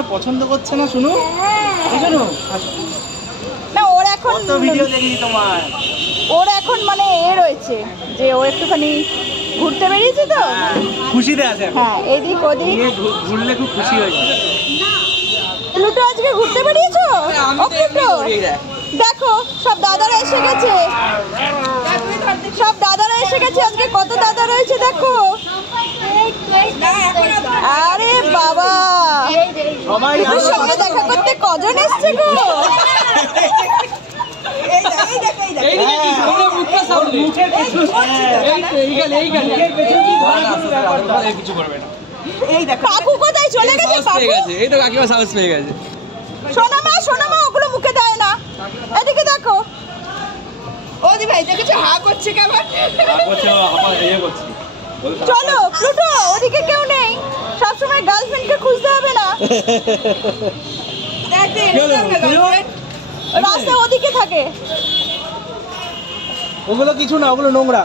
এখানে পছন্দ করছে না শুনো শুনো না ওর এখন কত ভিডিও দেখি তোমার ওর এখন মানে রয়েছে যে ও একটুখানি ঘুরতে বেরিয়েছে তো খুশিতে আছে হ্যাঁ এদিক ওদিক ঘুরলে খুব খুশি হয়েছে প্লুটো আজকে ঘুরতে বেরিয়েছো ও প্লুটো দেখো সব দাদারা এসে গেছে আজকে কত দাদা রয়েছে দেখো আরে বাবা প্লুটোর সঙ্গে দেখা করতে কজন এসছে গো কাকু কোথায় চলে গেছে এই তো কাকিমা সাহস পেয়ে গেছে সোনামা ওগুলো মুখে দেয় না এদিকে দেখো ওদি ভাই দেখেছো হা করছে কেমন চলো প্লুটো ওদিকে কেউ নেই সবসময় গার্লফ্রেন্ডকে খুঁজতে হবে না রাস্তা ওদিকে থাকে ওগুলো কিছু না ওগুলো নোংরা